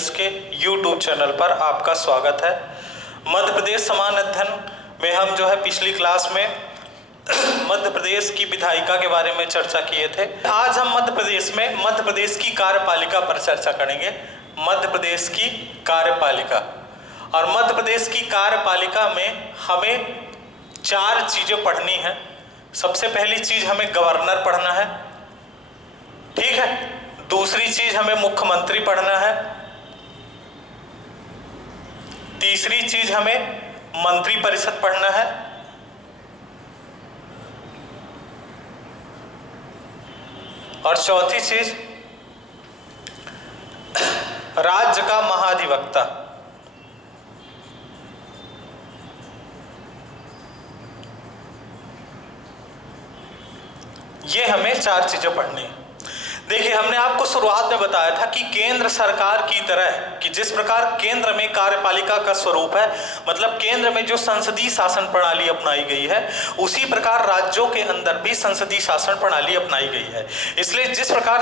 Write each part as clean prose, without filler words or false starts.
Details के YouTube channel पर आपका स्वागत है। मध्य प्रदेश समान अध्ययन में हम पिछली क्लास में मध्य प्रदेश की विधायिका के बारे में चर्चा किए थे। आज हम मध्य प्रदेश की कार्यपालिका पर चर्चा करेंगे। मध्य प्रदेश की कार्यपालिका, और मध्य प्रदेश की कार्यपालिका में हमें 4 चीजें पढ़नी है। सबसे पहली चीज हमें गवर्नर पढ़ना है, ठीक है। दूसरी चीज हमें मुख्यमंत्री पढ़ना है। तीसरी चीज हमें मंत्री परिषद पढ़ना है। और चौथी चीज राज्य का महाधिवक्ता। ये हमें 4 चीजें पढ़नी है। देखिए, हमने आपको शुरुआत में बताया था कि केंद्र सरकार की तरह कि जिस प्रकार केंद्र में कार्यपालिका का स्वरूप है, मतलब केंद्र में जो संसदीय शासन प्रणाली अपनाई गई है, उसी प्रकार राज्यों के अंदर भी संसदीय शासन प्रणाली अपनाई गई है। इसलिए जिस प्रकार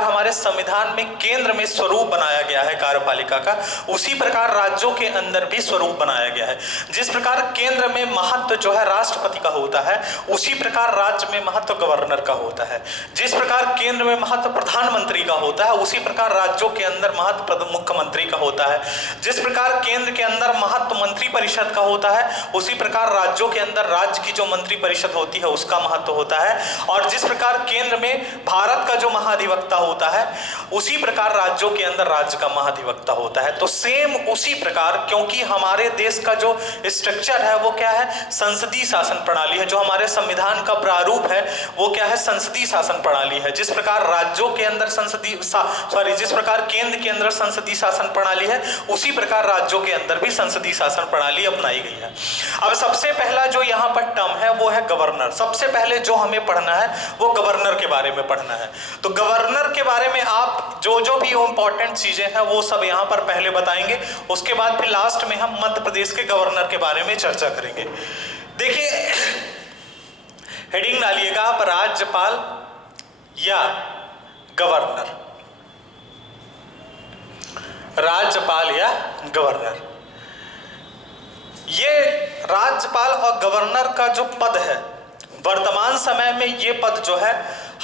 हमारे संविधान में केंद्र में स्वरूप बनाया गया है कार्यपालिका का, उसी प्रकार राज्यों के अंदर भी स्वरूप बनाया गया है। जिस प्रकार केंद्र में महत्व राष्ट्रपति का होता है, उसी प्रकार राज्य में महत्व गवर्नर का होता है। जिस प्रकार केंद्र में महत्व प्रधानमंत्री का होता है, उसी प्रकार राज्यों के अंदर महत्व मुख्यमंत्री का होता है। जिस प्रकार केंद्र के अंदर महत्व मंत्री परिषद का होता है, उसी प्रकार राज्यों के अंदर राज्य की जो मंत्री परिषद होती है उसका महत्व होता है। और जिस प्रकार केंद्र में भारत का जो महाधिवक्ता होता है, उसी प्रकार राज्यों के अंदर राज्य का महाधिवक्ता होता है। तो सेम उसी प्रकार, क्योंकि हमारे देश का जो स्ट्रक्चर है वो क्या है, संसदीय शासन प्रणाली है। जो हमारे संविधान का प्रारूप है वो क्या है, संसदीय शासन प्रणाली है। जिस प्रकार राज्यों के अंदर जिस प्रकार केंद्र के अंदर संसदीय शासन प्रणाली है, उसी प्रकार राज्यों के अंदर भी संसदीय शासन प्रणाली अपनाई गई है। अब सबसे पहला जो यहाँ पर टर्म है वो है गवर्नर। सबसे पहले जो हमें पढ़ना है वो गवर्नर के बारे में पढ़ना है। तो गवर्नर के बारे में आप जो भी इंपॉर्टेंट चीजें हैं वो सब यहाँ पर पहले बताएंगे। उसके बाद फिर लास्ट में हम मध्य प्रदेश के गवर्नर के बारे में चर्चा करेंगे। देखिए, हेडिंग डालिएगा आप, राज्यपाल या गवर्नर। राज्यपाल या गवर्नर। ये राज्यपाल और गवर्नर का जो पद है, वर्तमान समय में ये पद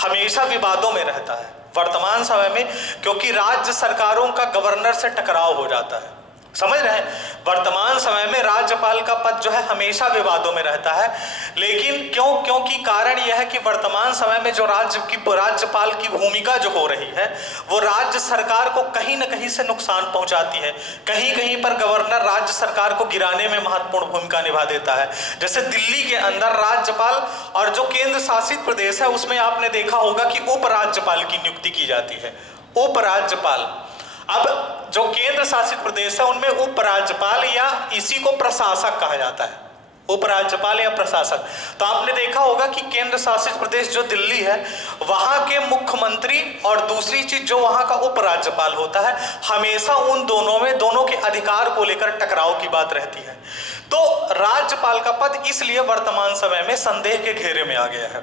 हमेशा विवादों में रहता है वर्तमान समय में, क्योंकि राज्य सरकारों का गवर्नर से टकराव हो जाता है। समझ रहे हैं, वर्तमान समय में राज्यपाल का पद हमेशा विवादों में रहता है। लेकिन क्योंकि कारण यह है कि वर्तमान समय में जो राज्यपाल की भूमिका जो हो रही है, वो राज्य सरकार को कहीं ना कहीं से नुकसान पहुंचाती है। कहीं कहीं पर गवर्नर राज्य सरकार को गिराने में महत्वपूर्ण भूमिका निभा देता है। जैसे दिल्ली के अंदर राज्यपाल, और जो केंद्र शासित प्रदेश है उसमें आपने देखा होगा कि उपराज्यपाल की नियुक्ति की जाती है। उपराज्यपाल। अब जो केंद्र शासित प्रदेश है उनमें उपराज्यपाल या इसी को प्रशासक कहा जाता है, उपराज्यपाल या प्रशासक। तो आपने देखा होगा कि केंद्र शासित प्रदेश जो दिल्ली है, वहां के मुख्यमंत्री और दूसरी चीज जो वहां का उपराज्यपाल होता है, हमेशा उन दोनों के अधिकार को लेकर टकराव की बात रहती है। तो राज्यपाल का पद इसलिए वर्तमान समय में संदेह के घेरे में आ गया है।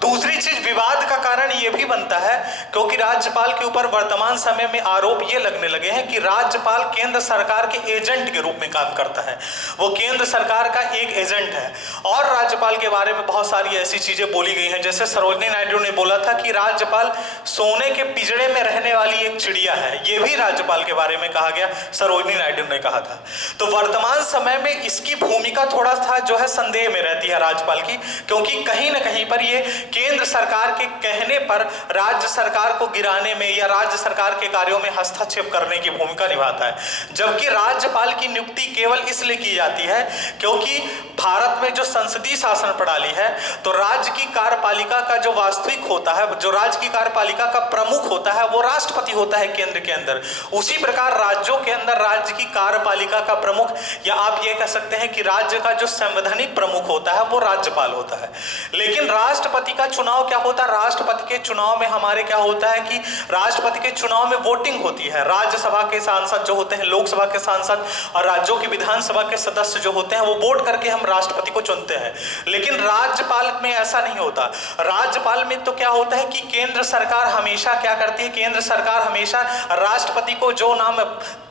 दूसरी चीज, विवाद का कारण यह भी बनता है क्योंकि राज्यपाल के ऊपर वर्तमान समय में आरोप ये लगने लगे हैं कि राज्यपाल केंद्र सरकार के एजेंट के रूप में काम करता है। वो केंद्र सरकार का एक एजेंट है। और राज्यपाल के बारे में बहुत सारी ऐसी चीजें बोली गई हैं, जैसे सरोजिनी नायडू ने बोला था कि राज्यपाल सोने के पिंजरे में रहने वाली एक चिड़िया है। ये भी राज्यपाल के बारे में कहा गया, सरोजिनी नायडू ने कहा था। तो वर्तमान समय में इसकी भूमिका थोड़ा सा संदेह में रहती है राज्यपाल की, क्योंकि कहीं ना कहीं पर ये केंद्र सरकार के कहने पर राज्य सरकार को गिराने में या राज्य सरकार के कार्यों में हस्तक्षेप करने की भूमिका निभाता है। जबकि राज्यपाल की नियुक्ति केवल इसलिए की जाती है क्योंकि भारत में जो संसदीय शासन प्रणाली है, तो राज्य की कार्यपालिका का जो वास्तविक होता है, जो राज्य की कार्यपालिका का प्रमुख होता है, वो राष्ट्रपति होता है केंद्र के अंदर। उसी प्रकार राज्यों के अंदर राज्य की कार्यपालिका का प्रमुख, या आप ये कह सकते हैं कि राज्य का जो संवैधानिक प्रमुख होता है वो राज्यपाल होता है। लेकिन राष्ट्रपति का चुनाव क्या होता है? राष्ट्रपति के चुनाव में हमारे क्या होता है कि राष्ट्रपति के चुनाव में वोटिंग होती है। राज्यसभा के सांसद जो होते हैं, लोकसभा के सांसद और राज्यों की विधानसभा के सदस्य जो होते हैं वो वोट करके हम राष्ट्रपति को चुनते हैं। लेकिन राज्यपाल में ऐसा नहीं होता। राज्यपाल में तो क्या होता है कि केंद्र सरकार हमेशा क्या करती है, केंद्र सरकार हमेशा राष्ट्रपति को जो नाम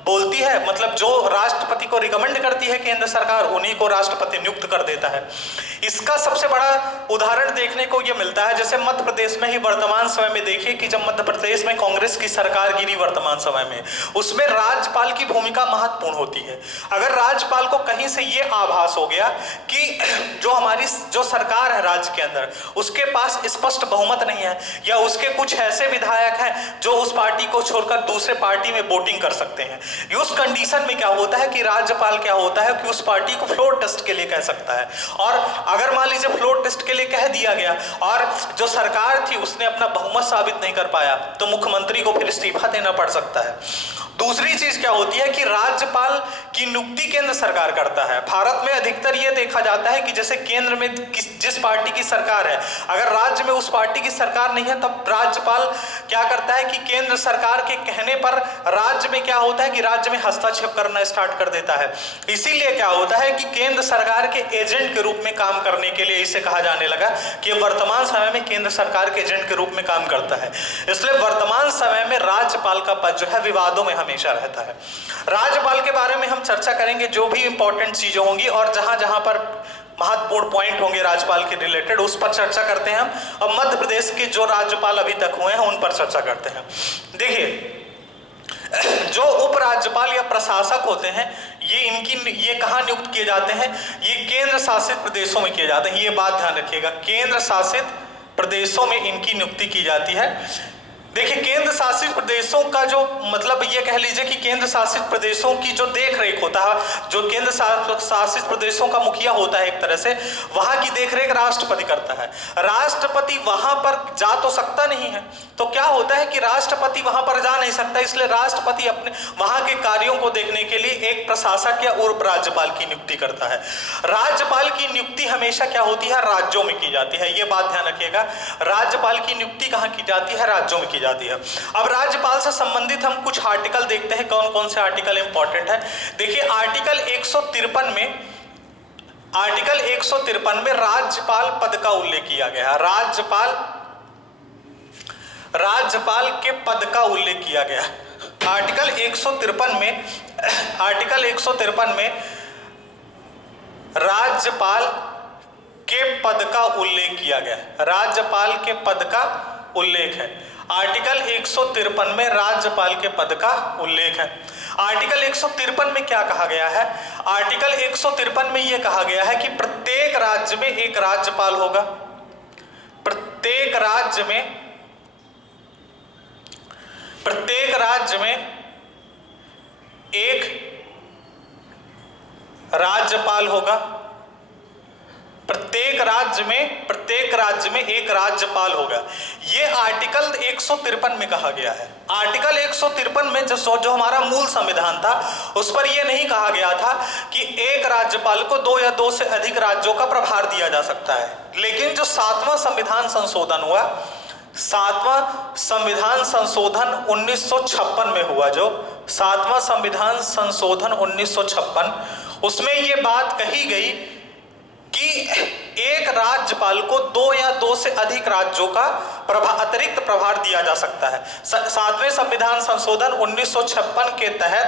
बोलती है, मतलब जो राष्ट्रपति को रिकमेंड करती है केंद्र सरकार, उन्हीं को राष्ट्रपति नियुक्त कर देता है। इसका सबसे बड़ा उदाहरण देखने को यह मिलता है, जैसे मध्य प्रदेश में ही वर्तमान समय में देखिए कि जब मध्य प्रदेश में कांग्रेस की सरकार गिरी वर्तमान समय में, उसमें राज्यपाल की भूमिका महत्वपूर्ण होती है। अगर राज्यपाल को कहीं से ये आभास हो गया कि जो हमारी जो सरकार है राज्य के अंदर, उसके पास स्पष्ट बहुमत नहीं है, या उसके कुछ ऐसे विधायक हैं जो उस पार्टी को छोड़कर दूसरे पार्टी में वोटिंग कर सकते हैं, उस कंडीशन में क्या होता है कि राज्यपाल क्या होता है कि उस पार्टी को फ्लोर टेस्ट के लिए कह सकता है। और अगर मान लीजिए फ्लोर टेस्ट के लिए कह दिया गया और जो सरकार थी उसने अपना बहुमत साबित नहीं कर पाया, तो मुख्यमंत्री को फिर इस्तीफा देना पड़ सकता है। दूसरी चीज क्या होती है कि राज्यपाल की नियुक्ति केंद्र सरकार करता है। भारत में अधिकतर यह देखा जाता है कि जैसे केंद्र में जिस पार्टी की सरकार है, अगर राज्य में उस पार्टी की सरकार नहीं है, तब राज्यपाल क्या करता है कि केंद्र सरकार के कहने पर राज्य में क्या होता है कि राज्य में हस्तक्षेप करना स्टार्ट कर देता है। इसीलिए क्या होता है कि केंद्र सरकार के एजेंट के रूप में काम करने के लिए इसे कहा जाने लगा कि वर्तमान समय में केंद्र सरकार के एजेंट के रूप में काम करता है। इसलिए वर्तमान समय में राज्यपाल का पद जो है विवादों में हमेशा रहता है। राज्यपाल के बारे में हम चर्चा करेंगे, जो भी इंपॉर्टेंट चीजें होंगी और जहां जहां पर महत्वपूर्ण पॉइंट होंगे राज्यपाल के रिलेटेड, उस पर चर्चा करते हैं हम। अब मध्य प्रदेश के जो राज्यपाल अभी तक हुए हैं उन पर चर्चा करते हैं। देखिए, जो उपराज्यपाल या प्रशासक होते हैं ये कहाँ नियुक्त किए जाते हैं? ये केंद्र शासित प्रदेशों में किए जाते हैं। ये बात ध्यान रखिएगा, केंद्र शासित प्रदेशों में इनकी नियुक्ति की जाती है। देखिए, केंद्र शासित प्रदेशों का जो मतलब ये कह लीजिए कि केंद्र शासित प्रदेशों की जो देख रेख होता है, जो केंद्र शासित प्रदेशों का मुखिया होता है एक तरह से, वहां की देख रेख राष्ट्रपति करता है। राष्ट्रपति वहां पर जा तो सकता नहीं है, तो क्या होता है कि राष्ट्रपति वहां पर जा नहीं सकता, इसलिए राष्ट्रपति अपने वहां के कार्यों को देखने के लिए एक प्रशासक या उप राज्यपाल की नियुक्ति करता है। राज्यपाल की नियुक्ति हमेशा क्या होती है? राज्यों में की जाती है। ये बात ध्यान रखिएगा, राज्यपाल की नियुक्ति कहाँ की जाती है? राज्यों में की जाती है। अब राज्यपाल से संबंधित हम कुछ आर्टिकल देखते हैं, कौन कौन से आर्टिकल इंपॉर्टेंट है। देखिए, आर्टिकल 153 में राज्यपाल पद का उल्लेख किया गया है। राज्यपाल के पद का उल्लेख किया गया। आर्टिकल 153 में राज्यपाल के पद का उल्लेख किया गया। राज्यपाल के पद का उल्लेख है। आर्टिकल 153 में राज्यपाल के पद का उल्लेख है। आर्टिकल 153 में क्या कहा गया है? आर्टिकल 153 में यह कहा गया है कि प्रत्येक राज्य में एक राज्यपाल होगा। प्रत्येक राज्य में एक राज्यपाल होगा। प्रत्येक राज्य में एक राज्यपाल होगा। ये आर्टिकल 153 में कहा गया है। आर्टिकल 153 में जो हमारा मूल संविधान था, उस पर यह नहीं कहा गया था कि एक राज्यपाल को 2 या 2 से अधिक राज्यों का प्रभार दिया जा सकता है। लेकिन जो 7वां संविधान संशोधन हुआ, 7वां संविधान संशोधन 1956 में हुआ, जो 7वां संविधान संशोधन 1956, उसमें यह बात कही गई कि एक राज्यपाल को 2 या 2 से अधिक राज्यों का अतिरिक्त प्रभार दिया जा सकता है। 7वें संविधान संशोधन 1956 के तहत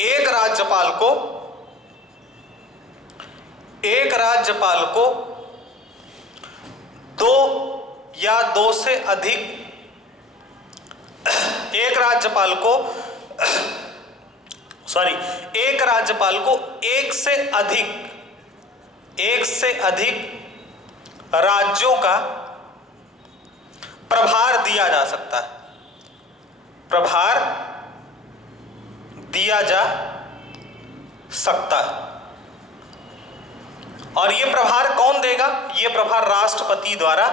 एक राज्यपाल को 2 या 2 से अधिक, एक राज्यपाल को एक से अधिक राज्यों का प्रभार दिया जा सकता है। प्रभार दिया जा सकता है। और यह प्रभार कौन देगा? यह प्रभार राष्ट्रपति द्वारा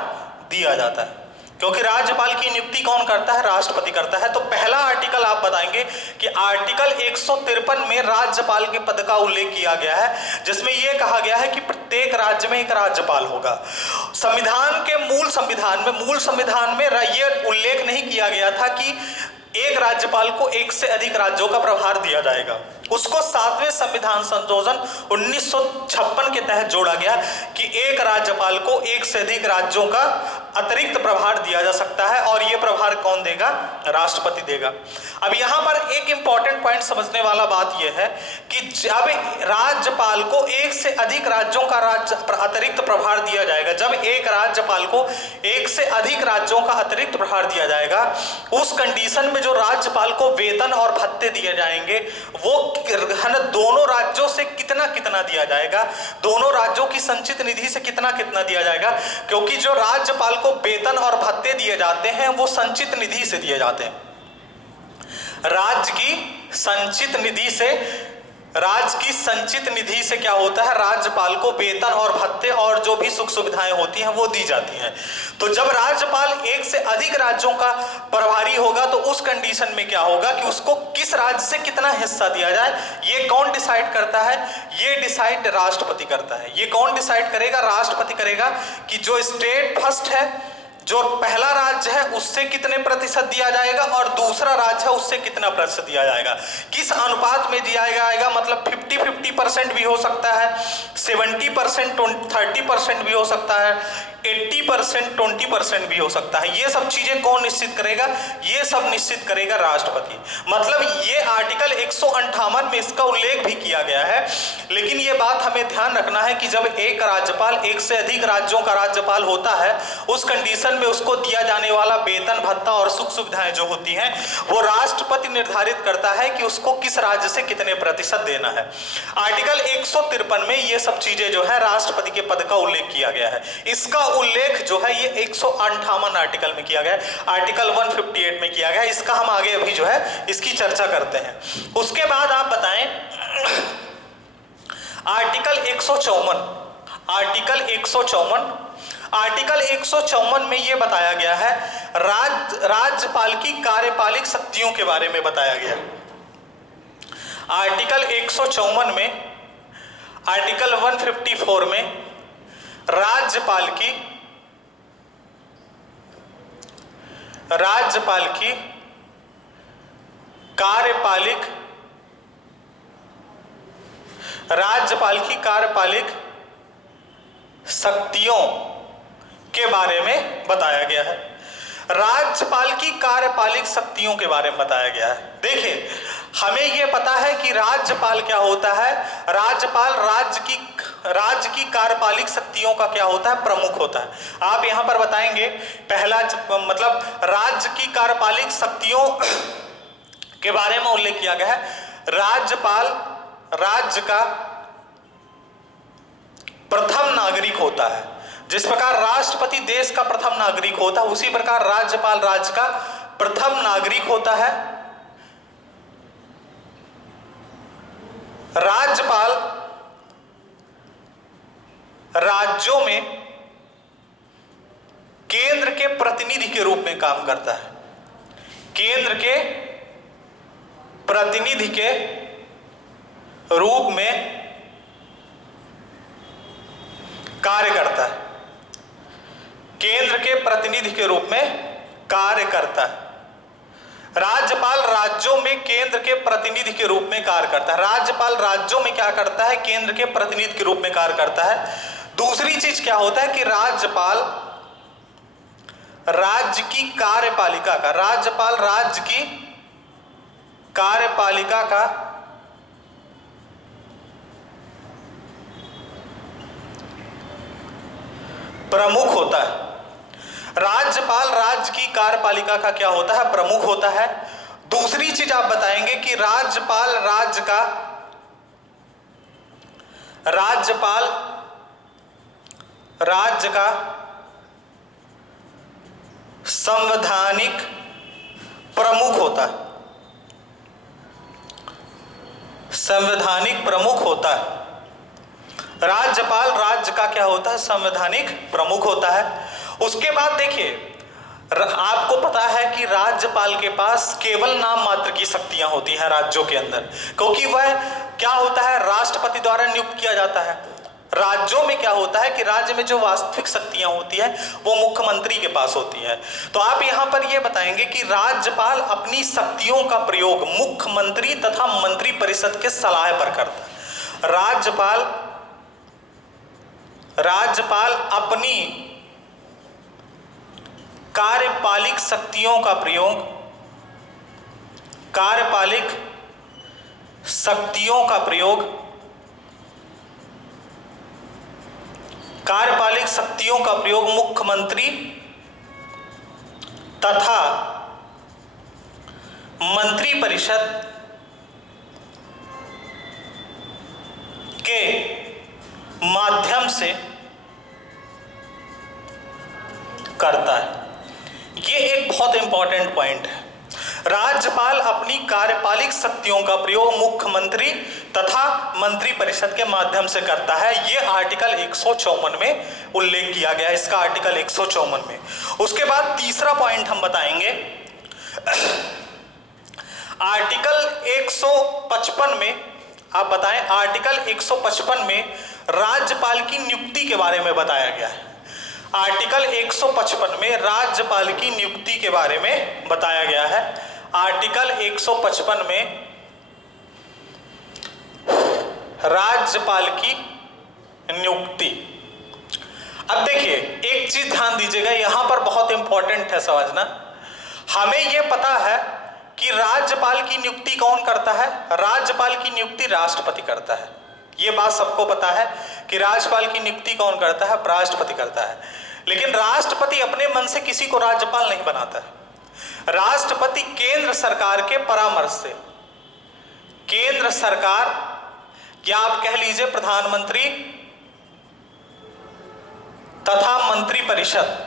दिया जाता है। क्योंकि राज्यपाल की नियुक्ति कौन करता है? राष्ट्रपति करता है। तो पहला आर्टिकल आप बताएंगे कि आर्टिकल 153 में राज्यपाल के पद का उल्लेख किया गया है, जिसमें यह कहा गया है कि प्रत्येक राज्य में एक राज्यपाल होगा। संविधान के मूल संविधान में यह उल्लेख नहीं किया गया था कि एक राज्यपाल को एक से अधिक राज्यों का प्रभार दिया जाएगा। उसको 7वें संविधान संशोधन 1956 के तहत जोड़ा गया कि एक राज्यपाल को एक से अधिक राज्यों का अतिरिक्त प्रभार दिया जा सकता है, और यह प्रभार कौन देगा? राष्ट्रपति देगा। अब यहां पर एक इंपॉर्टेंट पॉइंट समझने वाला बात यह है कि जब राज्यपाल को एक से अधिक राज्यों का अतिरिक्त प्रभार दिया जाएगा, जब एक राज्यपाल को एक से अधिक राज्यों का अतिरिक्त प्रभार दिया जाएगा, उस कंडीशन में जो राज्यपाल को वेतन और भत्ते दिए जाएंगे वो दोनों राज्यों से कितना कितना दिया जाएगा, दोनों राज्यों की संचित निधि से कितना कितना दिया जाएगा। क्योंकि जो राज्यपाल को वेतन और भत्ते दिए जाते हैं वो संचित निधि से दिए जाते हैं। राज्य की संचित निधि से क्या होता है? राज्यपाल को वेतन और भत्ते और जो भी सुख सुविधाएं होती हैं वो दी जाती हैं। तो जब राज्यपाल एक से अधिक राज्यों का प्रभारी होगा तो उस कंडीशन में क्या होगा कि उसको किस राज्य से कितना हिस्सा दिया जाए, ये कौन डिसाइड करता है? ये डिसाइड राष्ट्रपति करता है। ये कौन डिसाइड करेगा? राष्ट्रपति करेगा कि जो स्टेट फर्स्ट है, जो पहला राज्य है उससे कितने प्रतिशत दिया जाएगा और दूसरा राज्य है उससे कितना प्रतिशत दिया जाएगा, किस अनुपात में दिया जाएगा। मतलब 50-50% भी हो सकता है, 70% 30% भी हो सकता है, 80% 20% भी हो सकता है। ये सब चीजें कौन निश्चित करेगा? ये सब निश्चित करेगा राष्ट्रपति। मतलब ये आर्टिकल 158 में इसका उल्लेख भी किया गया है। लेकिन ये बात हमें ध्यान रखना है कि जब एक राज्यपाल एक से अधिक राज्यों का राज्यपाल होता है, उस कंडीशन में उसको दिया जाने वाला वेतन भत्ता और सुख सुविधाएं जो होती हैं वो राष्ट्रपति निर्धारित करता है कि उसको किस राज्य से कितने प्रतिशत देना है। आर्टिकल 153 में ये सब चीजें जो है राष्ट्रपति के पद का उल्लेख किया गया है। इसका उल्लेख जो है ये 158 आर्टिकल में किया गया है, आर्टिकल 158 में किया गया है। इसका हम आगे अभी जो है इसकी चर्चा करते हैं। उसके बाद आप बताएं आर्टिकल 154 में यह बताया गया है राज्यपाल की कार्यपालिक शक्तियों के बारे में बताया गया। आर्टिकल 154 में, आर्टिकल 154 में राज्यपाल की कार्यपालिक शक्तियों के बारे में बताया गया है। राज्यपाल की कार्यपालिक शक्तियों के बारे में बताया गया है। देखिए, हमें यह पता है कि राज्यपाल क्या होता है। राज्यपाल राज्य की कार्यपालिक शक्तियों का क्या होता है? प्रमुख होता है। आप यहां पर बताएंगे पहला मतलब राज्य की कार्यपालिक शक्तियों के बारे में उल्लेख किया गया है। राज्यपाल राज्य का प्रथम नागरिक होता है। जिस प्रकार राष्ट्रपति देश का प्रथम नागरिक होता है, उसी प्रकार राज्यपाल राज्य का प्रथम नागरिक होता है। राज्यपाल राज्यों में केंद्र के प्रतिनिधि के रूप में काम करता है। केंद्र के प्रतिनिधि के रूप में कार्य करता है। केंद्र के प्रतिनिधि के रूप में कार्य करता है। राज्यपाल राज्यों में केंद्र के प्रतिनिधि के रूप में कार्य करता है। राज्यपाल राज्यों में क्या करता है? केंद्र के प्रतिनिधि के रूप में कार्य करता है। दूसरी चीज क्या होता है कि राज्यपाल राज्य की कार्यपालिका का प्रमुख होता है। राज्यपाल राज्य की कार्यपालिका का क्या होता है? प्रमुख होता है। दूसरी चीज आप बताएंगे कि राज्यपाल राज्य का संवैधानिक प्रमुख होता है। संवैधानिक प्रमुख होता है। राज्यपाल राज्य का क्या होता है? संवैधानिक प्रमुख होता है। उसके बाद देखिए, आपको पता है कि राज्यपाल के पास केवल नाम मात्र की शक्तियां होती हैं राज्यों के अंदर, क्योंकि वह क्या होता है, राष्ट्रपति द्वारा नियुक्त किया जाता है। राज्यों में क्या होता है कि राज्य में जो वास्तविक शक्तियां होती है वो मुख्यमंत्री के पास होती है। तो आप यहां पर यह बताएंगे कि राज्यपाल अपनी शक्तियों का प्रयोग मुख्यमंत्री तथा मंत्री परिषद के सलाह पर करता है। राज्यपाल अपनी कार्यपालिक शक्तियों का प्रयोग मुख्यमंत्री तथा मंत्री परिषद के माध्यम से करता है। ये एक बहुत इंपॉर्टेंट पॉइंट है। राज्यपाल अपनी कार्यपालिक शक्तियों का प्रयोग मुख्यमंत्री तथा मंत्री परिषद के माध्यम से करता है। ये आर्टिकल 154 में उल्लेख किया गया है, इसका आर्टिकल 154 में। उसके बाद तीसरा पॉइंट हम बताएंगे, आर्टिकल 155 में आप बताएं, आर्टिकल 155 में राज्यपाल की नियुक्ति के बारे में बताया गया है। आर्टिकल 155 में राज्यपाल की नियुक्ति के बारे में बताया गया है। आर्टिकल 155 में राज्यपाल की नियुक्ति। अब देखिए एक चीज ध्यान दीजिएगा, यहां पर बहुत इंपॉर्टेंट है समझना। हमें यह पता है कि राज्यपाल की नियुक्ति कौन करता है, राज्यपाल की नियुक्ति राष्ट्रपति करता है। ये बात सबको पता है कि राज्यपाल की नियुक्ति कौन करता है, राष्ट्रपति करता है। लेकिन राष्ट्रपति अपने मन से किसी को राज्यपाल नहीं बनाता है। राष्ट्रपति केंद्र सरकार के परामर्श से, केंद्र सरकार या आप कह लीजिए प्रधानमंत्री तथा मंत्री परिषद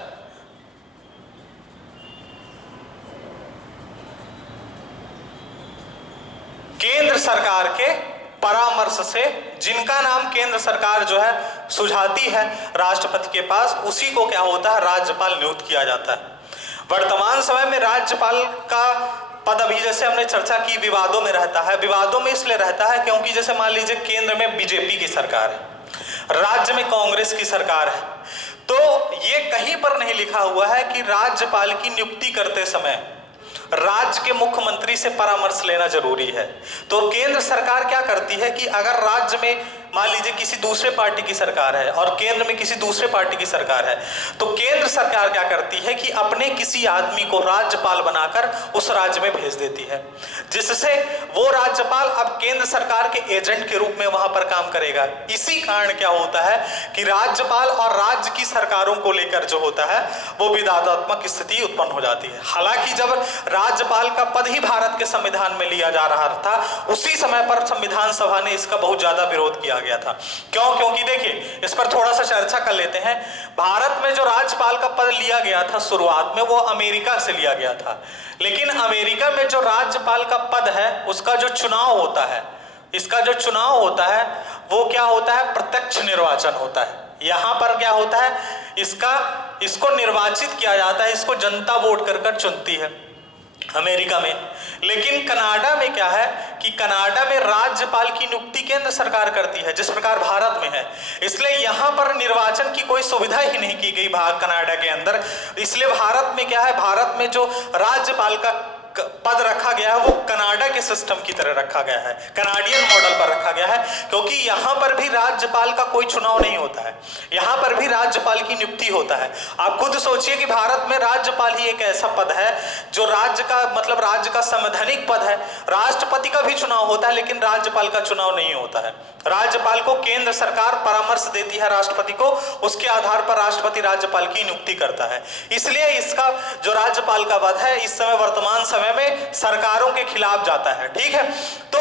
केंद्र सरकार के परामर्श से, जिनका नाम केंद्र सरकार जो है सुझाती है राष्ट्रपति के पास, उसी को क्या होता है, राज्यपाल नियुक्त किया जाता है। वर्तमान समय में राज्यपाल का पद अभी जैसे हमने चर्चा की विवादों में रहता है। विवादों में इसलिए रहता है क्योंकि जैसे मान लीजिए केंद्र में बीजेपी की सरकार है, राज्य में कांग्रेस की सरकार है, तो ये कहीं पर नहीं लिखा हुआ है कि राज्यपाल की नियुक्ति करते समय राज्य के मुख्यमंत्री से परामर्श लेना जरूरी है। तो केंद्र सरकार क्या करती है कि अगर राज्य में मान लीजिए किसी दूसरे पार्टी की सरकार है और केंद्र में किसी दूसरे पार्टी की सरकार है, तो केंद्र सरकार क्या करती है कि अपने किसी आदमी को राज्यपाल बनाकर उस राज्य में भेज देती है, जिससे वो राज्यपाल अब केंद्र सरकार के एजेंट के रूप में वहां पर काम करेगा। इसी कारण क्या होता है कि राज्यपाल और राज्य की सरकारों को लेकर जो होता है वो विवादात्मक स्थिति उत्पन्न हो जाती है। हालांकि जब राज्यपाल का पद ही भारत के संविधान में लिया जा रहा था, उसी समय पर संविधान सभा ने इसका बहुत ज्यादा विरोध किया गया था। क्यों? क्योंकि देखिए इस पर थोड़ा सा चर्चा कर लेते हैं। भारत में जो राज्यपाल का पद लिया गया था शुरुआत में, वो अमेरिका से लिया गया था, लेकिन अमेरिका में जो राज्यपाल का पद है उसका जो चुनाव होता है, इसका जो चुनाव होता है वो क्या होता है, प्रत्यक्ष निर्वाचन होता है। यहां पर क्या होता है, इसको निर्वाचित किया जाता है, इसको जनता वोट कर कर चुनती है अमेरिका में। लेकिन कनाडा में क्या है कि कनाडा में राज्यपाल की नियुक्ति केंद्र सरकार करती है, जिस प्रकार भारत में है। इसलिए यहां पर निर्वाचन की कोई सुविधा ही नहीं की गई कनाडा के अंदर। इसलिए भारत में क्या है, भारत में जो राज्यपाल का पद रखा गया है वो कनाडा के सिस्टम की तरह रखा गया है, कनाडियन मॉडल पर रखा गया है, क्योंकि यहां पर भी राज्यपाल का कोई चुनाव नहीं होता है, यहां पर भी राज्यपाल की नियुक्ति होता है। आप खुद सोचिए कि भारत में राज्यपाल ही एक ऐसा पद है जो राज्य का संवैधानिक पद है। राष्ट्रपति का भी चुनाव होता है लेकिन राज्यपाल का चुनाव नहीं होता है। राज्यपाल को केंद्र सरकार परामर्श देती है राष्ट्रपति को, उसके आधार पर राष्ट्रपति राज्यपाल की नियुक्ति करता है। इसलिए इसका जो राज्यपाल का पद है इस समय वर्तमान समय में सरकारों के खिलाफ जाता है। ठीक है, तो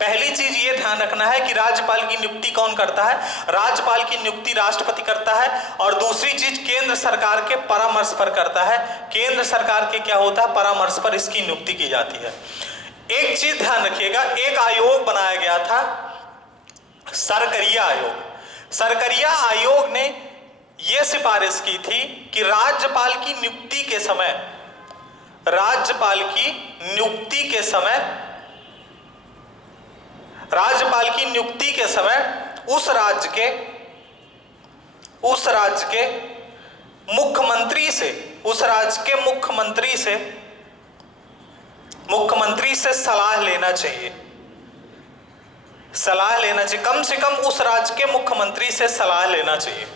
पहली चीज ये ध्यान रखना है कि राज्यपाल की नियुक्ति कौन करता है, राज्यपाल की नियुक्ति राष्ट्रपति करता है। और दूसरी चीज केंद्र सरकार के परामर्श पर करता है, केंद्र सरकार के क्या होता है, परामर्श पर इसकी नियुक्ति की जाती है। एक चीज ध्यान रखिएगा, एक आयोग बनाया गया था सरकरिया आयोग। सरकरिया आयोग ने ये सिफारिश की थी कि राज्यपाल की नियुक्ति के समय, राज्यपाल की नियुक्ति के समय, राज्यपाल की नियुक्ति के समय उस राज्य के मुख्यमंत्री से, उस राज्य के मुख्यमंत्री से सलाह लेना चाहिए, सलाह लेना चाहिए, कम से कम उस राज्य के मुख्यमंत्री से सलाह लेना चाहिए।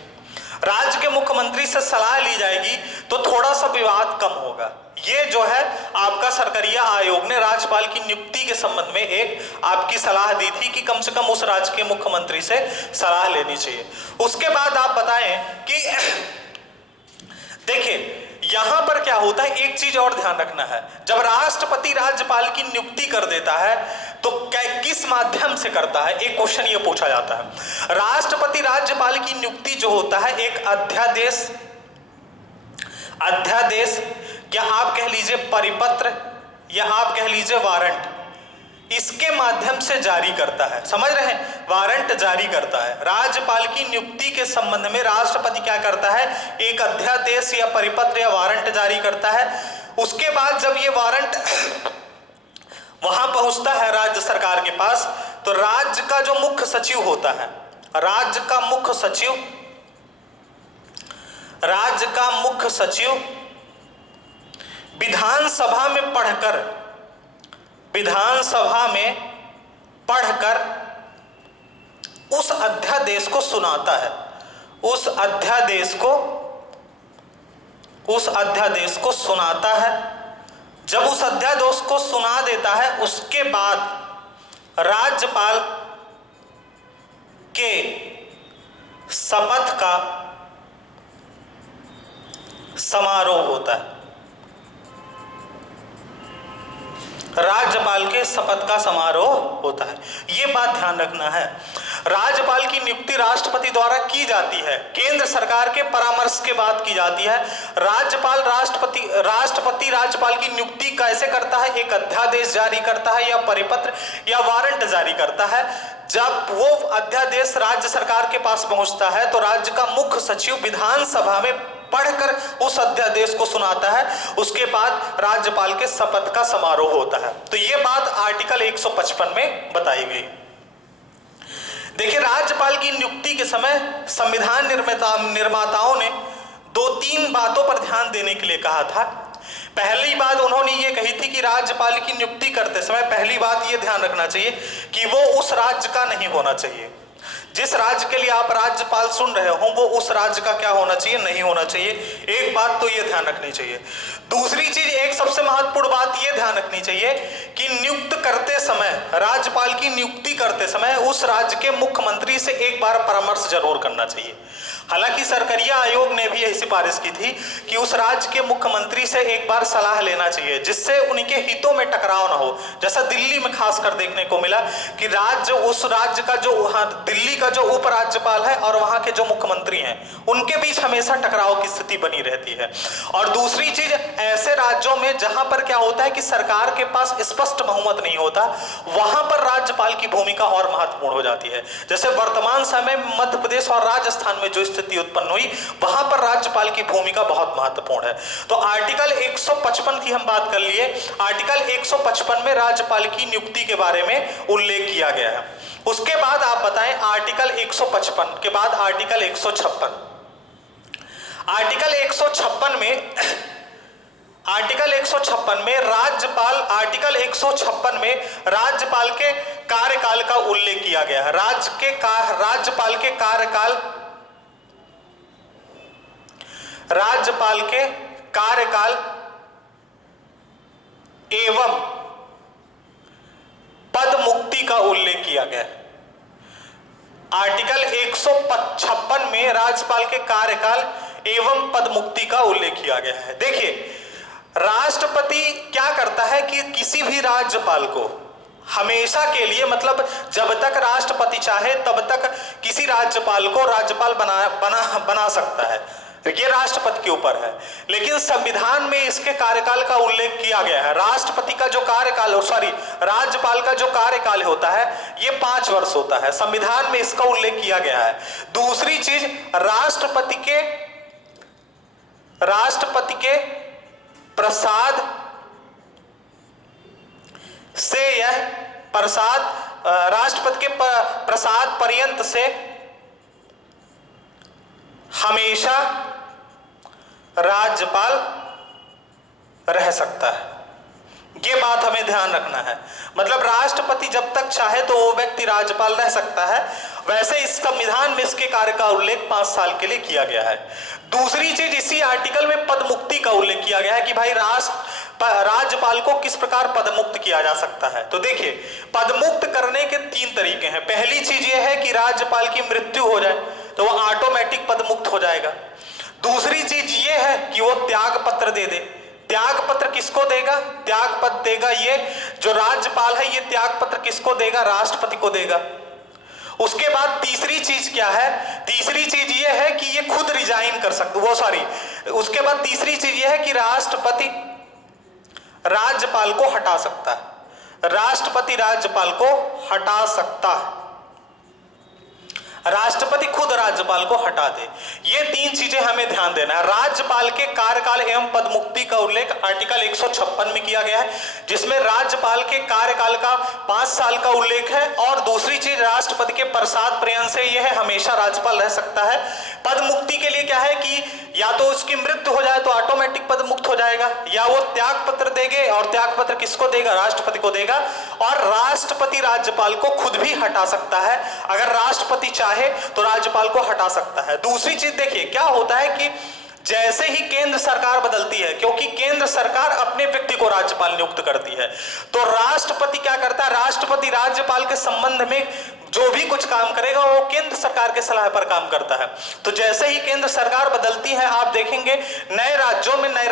राज्य के मुख्यमंत्री से सलाह ली जाएगी तो थोड़ा सा विवाद कम होगा। ये जो है आपका सरकारिया आयोग ने राज्यपाल की नियुक्ति के संबंध में एक आपकी सलाह दी थी कि कम से कम उस राज्य के मुख्यमंत्री से सलाह लेनी चाहिए। उसके बाद आप बताएं कि देखिए यहां पर क्या होता है, एक चीज और ध्यान रखना है, जब राष्ट्रपति राज्यपाल की नियुक्ति कर देता है तो किस माध्यम से करता है, एक क्वेश्चन ये पूछा जाता है। राष्ट्रपति राज्यपाल की नियुक्ति जो होता है एक अध्यादेश या आप कह लीजिए परिपत्र या आप कह लीजिए वारंट, इसके माध्यम से जारी करता है। समझ रहे हैं, वारंट जारी करता है। राज्यपाल की नियुक्ति के संबंध में राष्ट्रपति क्या करता है, एक अध्यादेश या परिपत्र या वारंट जारी करता है। उसके बाद जब ये वारंट वहां पहुंचता है राज्य सरकार के पास, तो राज्य का जो मुख्य सचिव होता है, राज्य का मुख्य सचिव विधानसभा में पढ़कर उस अध्यादेश को सुनाता है, उस अध्यादेश को सुनाता है। जब उस अध्यादेश को सुना देता है उसके बाद राज्यपाल के शपथ का समारोह होता है, राज्यपाल के शपथ का समारोह होता है। यह बात ध्यान रखना है। राज्यपाल की नियुक्ति राष्ट्रपति द्वारा की जाती है, केंद्र सरकार के परामर्श के बाद की जाती है। राष्ट्रपति राज्यपाल की नियुक्ति कैसे करता है, एक अध्यादेश जारी करता है या परिपत्र या वारंट जारी करता है। जब वो अध्यादेश राज्य सरकार के पास पहुंचता है तो राज्य का मुख्य सचिव विधानसभा में पढ़कर उस अध्यादेश को सुनाता है। उसके बाद राज्यपाल के शपथ का समारोह होता है। तो ये बात आर्टिकल 155 में बताई गई। देखिए, राज्यपाल की नियुक्ति के समय संविधान निर्माताओं ने 2-3 बातों पर ध्यान देने के लिए कहा था। पहली बात उन्होंने ये कही थी कि राज्यपाल की नियुक्ति करते समय पहली बात ये ध्यान रखना चाहिए कि वो उस राज्य का नहीं होना चाहिए। जिस राज्य के लिए आप राज्यपाल सुन रहे हो वो उस राज्य का क्या होना चाहिए, नहीं होना चाहिए। एक बात तो ये ध्यान रखनी चाहिए। दूसरी चीज, एक सबसे महत्वपूर्ण बात ये ध्यान रखनी चाहिए कि नियुक्त करते समय, राज्यपाल की नियुक्ति करते समय उस राज्य के मुख्यमंत्री से एक बार परामर्श जरूर करना चाहिए। हालांकि सरकारिया आयोग ने भी यही सिफारिश की थी कि उस राज्य के मुख्यमंत्री से एक बार सलाह लेना चाहिए, जिससे उनके हितों में टकराव ना हो। जैसा दिल्ली में खासकर देखने को मिला कि उस राज्य का जो दिल्ली का जो उपराज्यपाल है और वहां के जो मुख्यमंत्री हैं उनके बीच हमेशा टकराव की स्थिति बनी रहती है। और दूसरी चीज, ऐसे राज्यों में जहां पर क्या होता है कि सरकार के पास स्पष्ट बहुमत नहीं होता, वहां पर राज्यपाल की भूमिका और महत्वपूर्ण हो जाती है। जैसे वर्तमान समय में मध्य प्रदेश और राजस्थान में जो स्थिति उत्पन्न हुई, वहां पर राज्यपाल की भूमिका बहुत महत्वपूर्ण है। तो आर्टिकल 155 की हम बात कर लिए। आर्टिकल 155 में राज्यपाल की नियुक्ति के बारे में उल्लेख किया गया है। उसके बाद आप बताएं आर्टिकल 155 के बाद आर्टिकल 156। आर्टिकल 156 में राज्यपाल के कार्यकाल का उल्लेख किया गया है। राज्यपाल के कार्यकाल एवं पद मुक्ति का उल्लेख किया गया है। आर्टिकल 156 में राज्यपाल के कार्यकाल एवं पद मुक्ति का उल्लेख किया गया है। देखिए, राष्ट्रपति क्या करता है कि किसी भी राज्यपाल को हमेशा के लिए, मतलब जब तक राष्ट्रपति चाहे तब तक किसी राज्यपाल को राज्यपाल बना सकता है। ये राष्ट्रपति के ऊपर है। लेकिन संविधान में इसके कार्यकाल का उल्लेख किया गया है। राष्ट्रपति का जो कार्यकाल, राज्यपाल का जो कार्यकाल होता है ये 5 वर्ष होता है। संविधान में इसका उल्लेख किया गया है। दूसरी चीज, राष्ट्रपति के प्रसाद से राष्ट्रपति के प्रसाद पर्यंत से हमेशा राज्यपाल रह सकता है। ये बात हमें ध्यान रखना है। मतलब राष्ट्रपति जब तक चाहे तो वो व्यक्ति राज्यपाल रह सकता है। वैसे इस संविधान में इसके कार्य का उल्लेख 5 साल के लिए किया गया है। दूसरी चीज, इसी आर्टिकल में पद मुक्ति का उल्लेख किया गया है कि भाई राज्यपाल को किस प्रकार पदमुक्त किया जा सकता है। तो देखिए, पदमुक्त करने के 3 तरीके हैं। पहली चीज यह है कि राज्यपाल की मृत्यु हो जाए तो वह ऑटोमेटिक पदमुक्त हो जाएगा। दूसरी चीज ये है कि वो त्याग पत्र दे दे। त्याग पत्र किसको देगा? त्याग पत्र देगा ये जो राज्यपाल है, ये त्याग पत्र किसको देगा? राष्ट्रपति को देगा। उसके बाद तीसरी चीज क्या है? तीसरी चीज ये है कि ये खुद रिजाइन कर सकते, उसके बाद तीसरी चीज ये है कि राष्ट्रपति राज्यपाल को हटा सकता है। राष्ट्रपति राज्यपाल को हटा सकता है। राष्ट्रपति खुद राज्यपाल को हटा दे। ये 3 चीजें हमें ध्यान देना है। राज्यपाल के कार्यकाल एवं पदमुक्ति का उल्लेख आर्टिकल 156 में किया गया है, जिसमें राज्यपाल के कार्यकाल का 5 साल का उल्लेख है। और दूसरी चीज, राष्ट्रपति के प्रसाद पर्यंत से यह हमेशा राज्यपाल रह सकता है। पदमुक्ति के लिए क्या है कि या तो उसकी मृत्यु हो जाए तो ऑटोमेटिक पदमुक्त हो जाएगा, या वो त्याग पत्र देंगे, और त्याग पत्र किसको देगा? राष्ट्रपति को देगा। और राष्ट्रपति राज्यपाल को खुद भी हटा सकता है। अगर राष्ट्रपति चाहे तो राज्यपाल को हटा सकता है। दूसरी चीज देखिए, क्या होता है कि जैसे ही केंद्र सरकार बदलती है, क्योंकि केंद्र सरकार अपने व्यक्ति को राज्यपाल नियुक्त करती है, तो राष्ट्रपति क्या करता है? राष्ट्रपति राज्यपाल के संबंध में जो भी कुछ काम करेगा वो केंद्र सरकार के सलाह पर काम करता है। तो जैसे ही केंद्र सरकार बदलती है, आप देखेंगे नए राज्यों में नए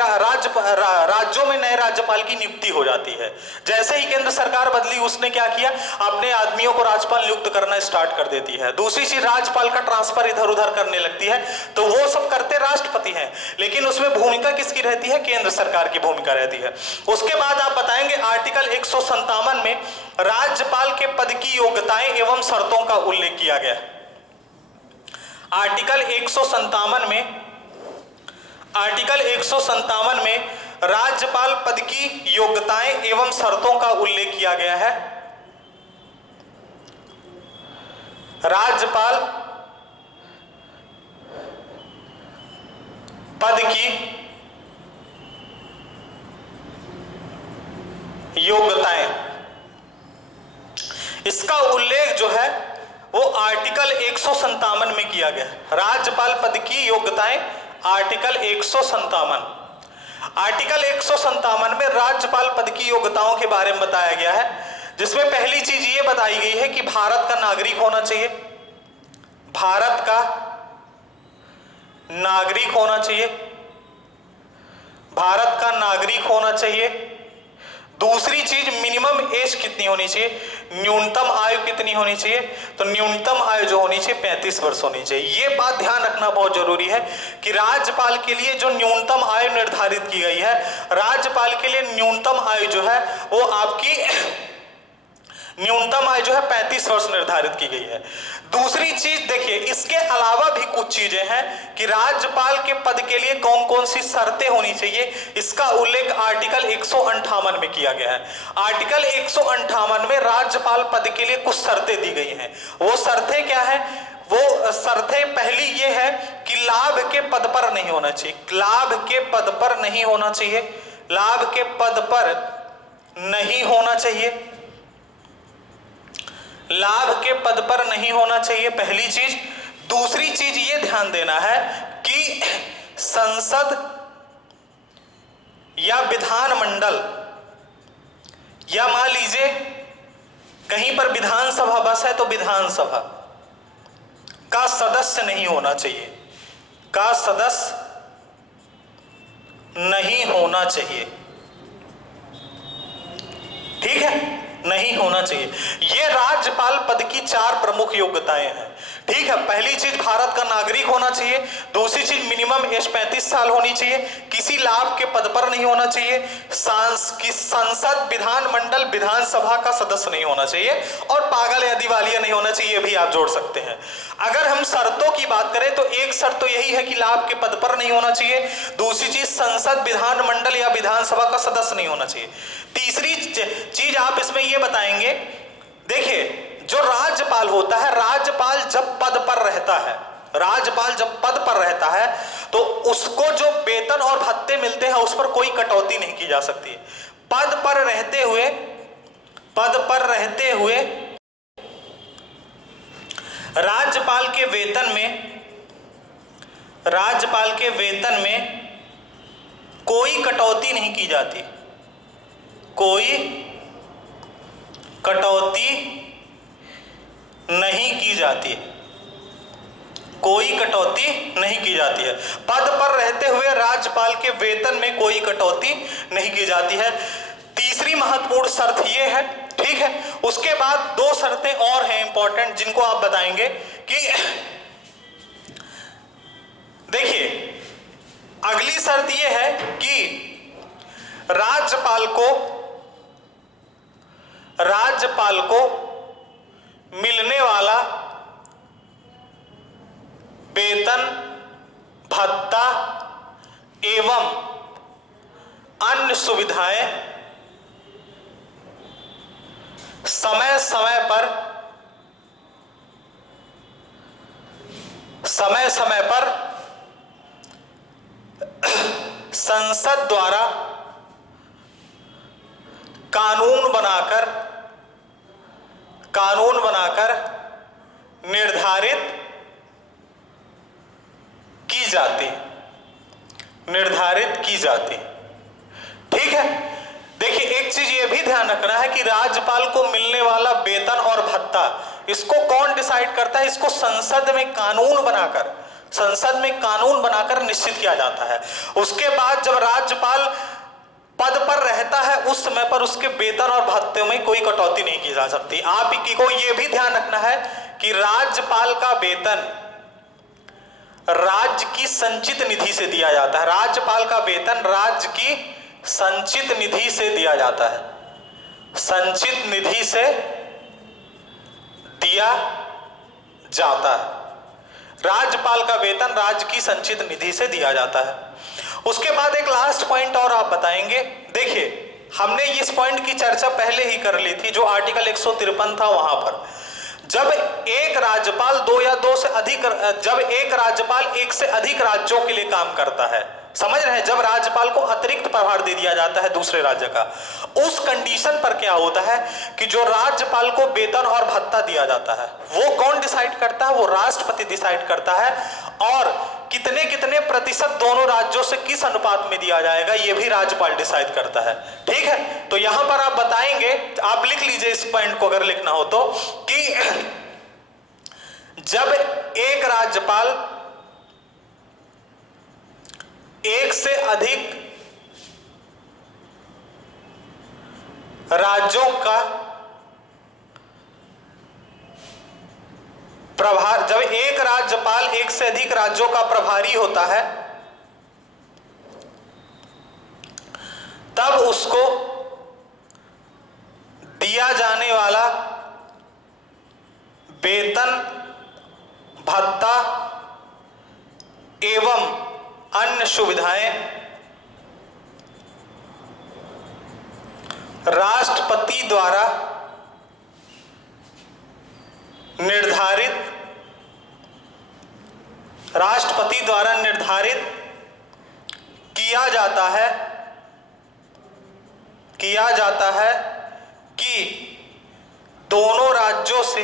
राज्यपाल की नियुक्ति हो जाती है। जैसे ही केंद्र सरकार बदली, उसने क्या किया? अपने आदमियों को राज्यपाल नियुक्त करना स्टार्ट कर देती है। दूसरी चीज, राज्यपाल का ट्रांसफर इधर उधर करने लगती है। तो वो सब करते राष्ट्रपति हैं, लेकिन उसमें भूमिका किसकी रहती है? केंद्र सरकार की भूमिका रहती है। उसके बाद आप बताएंगे आर्टिकल 157 में राज्यपाल के पद की योग्यताएं एवं शर्तों का उल्लेख किया गया। आर्टिकल 157 में राज्यपाल पद की योग्यताएं एवं शर्तों का उल्लेख किया गया है। राज्यपाल पद की योग्यताएं, इसका उल्लेख जो है वो आर्टिकल 157 में किया गया है। राज्यपाल पद की योग्यताएं, आर्टिकल 157। आर्टिकल 157 में राज्यपाल पद की योग्यताओं के बारे में बताया गया है, जिसमें पहली चीज ये बताई गई है कि भारत का नागरिक होना चाहिए। भारत का नागरिक होना चाहिए। भारत का नागरिक होना चाहिए। दूसरी चीज, मिनिमम एज कितनी होनी चाहिए? न्यूनतम आयु कितनी होनी चाहिए? तो न्यूनतम आयु जो होनी चाहिए 35 वर्ष होनी चाहिए। ये बात ध्यान रखना बहुत जरूरी है कि राज्यपाल के लिए जो न्यूनतम आयु निर्धारित की गई है, राज्यपाल के लिए न्यूनतम आयु जो है वो आपकी न्यूनतम आयु जो है 35 वर्ष निर्धारित की गई है। दूसरी चीज देखिए, इसके अलावा भी कुछ चीजें हैं कि राज्यपाल के पद के लिए कौन कौन सी शर्तें होनी चाहिए, इसका उल्लेख आर्टिकल 158 में किया गया है। आर्टिकल 158 में राज्यपाल पद के लिए कुछ शर्तें दी गई हैं। वो शर्तें क्या है? वो शर्तें पहली ये है कि लाभ के पद पर नहीं होना चाहिए। लाभ के पद पर नहीं होना चाहिए। लाभ के पद पर नहीं होना चाहिए। लाभ के पद पर नहीं होना चाहिए, पहली चीज। दूसरी चीज ये ध्यान देना है कि संसद या विधानमंडल, या मान लीजिए कहीं पर विधानसभा बस है तो विधानसभा का सदस्य नहीं होना चाहिए। का सदस्य नहीं होना चाहिए। ठीक है। नहीं होना चाहिए। ये राज्यपाल पद की 4 प्रमुख योग्यताएं हैं। ठीक है, पहली चीज भारत का नागरिक होना चाहिए, दूसरी चीज मिनिमम एज 35 साल होनी चाहिए, किसी लाभ के पद पर नहीं होना चाहिए, संसद, विधानमंडल, विधानसभा का सदस्य नहीं होना चाहिए, और पागल या दिवालिया नहीं होना चाहिए, भी आप जोड़ सकते हैं। अगर हम शर्तों की बात करें तो एक शर्त तो यही है कि लाभ के पद पर नहीं होना चाहिए, दूसरी चीज संसद, विधानमंडल या विधानसभा का सदस्य नहीं होना चाहिए, तीसरी चीज आप इसमें यह बताएंगे, देखिए जो राज्यपाल होता है, राज्यपाल जब पद पर रहता है, राज्यपाल जब पद पर रहता है तो उसको जो वेतन और भत्ते मिलते हैं उस पर कोई कटौती नहीं की जा सकती। पद पर रहते हुए राज्यपाल के वेतन में कोई कटौती नहीं की जाती, कोई कटौती नहीं की जाती, कोई कटौती नहीं की जाती है। पद पर रहते हुए राज्यपाल के वेतन में कोई कटौती नहीं की जाती है। तीसरी महत्वपूर्ण शर्त यह है, ठीक है। उसके बाद 2 शर्तें और हैं इंपॉर्टेंट, जिनको आप बताएंगे कि देखिए, अगली शर्त यह है कि राज्यपाल को मिलने वाला वेतन, भत्ता एवं अन्य सुविधाएं समय समय पर संसद द्वारा कानून बनाकर निर्धारित की जाती। ठीक है, देखिए एक चीज ये भी ध्यान रखना है कि राज्यपाल को मिलने वाला वेतन और भत्ता, इसको कौन डिसाइड करता है? इसको संसद में कानून बनाकर निश्चित किया जाता है। उसके बाद जब राज्यपाल पद पर रहता है उस समय पर उसके वेतन और भत्ते में कोई कटौती नहीं की जा सकती। आप को यह भी ध्यान रखना है कि राज्यपाल का वेतन राज्य की संचित निधि से दिया जाता है। राज्यपाल का वेतन राज्य की संचित निधि से दिया जाता है, संचित निधि से दिया जाता है। राज्यपाल का वेतन राज्य की संचित निधि से दिया जाता है। उसके बाद एक लास्ट पॉइंट और आप बताएंगे। देखिए, हमने इस पॉइंट की चर्चा पहले ही कर ली थी, जो आर्टिकल 153 था वहां पर। जब एक राज्यपाल एक से अधिक राज्यों के लिए काम करता है, समझ रहे हैं, जब राज्यपाल को अतिरिक्त प्रभार दे दिया जाता है दूसरे राज्य का, उस कंडीशन पर क्या होता है कि जो राज्यपाल को वेतन और भत्ता दिया जाता है वो कौन डिसाइड करता है? वो राष्ट्रपति डिसाइड करता है। और कितने कितने प्रतिशत दोनों राज्यों से किस अनुपात में दिया जाएगा ये भी राज्यपाल डिसाइड करता है। ठीक है, तो यहां पर आप बताएंगे, आप लिख लीजिए इस पॉइंट को अगर लिखना हो तो, कि जब एक राज्यपाल एक से अधिक राज्यों का प्रभार, जब एक राज्यपाल एक से अधिक राज्यों का प्रभारी होता है तब उसको दिया जाने वाला वेतन, भत्ता एवं अन्य सुविधाएं राष्ट्रपति द्वारा निर्धारित किया जाता है कि दोनों राज्यों से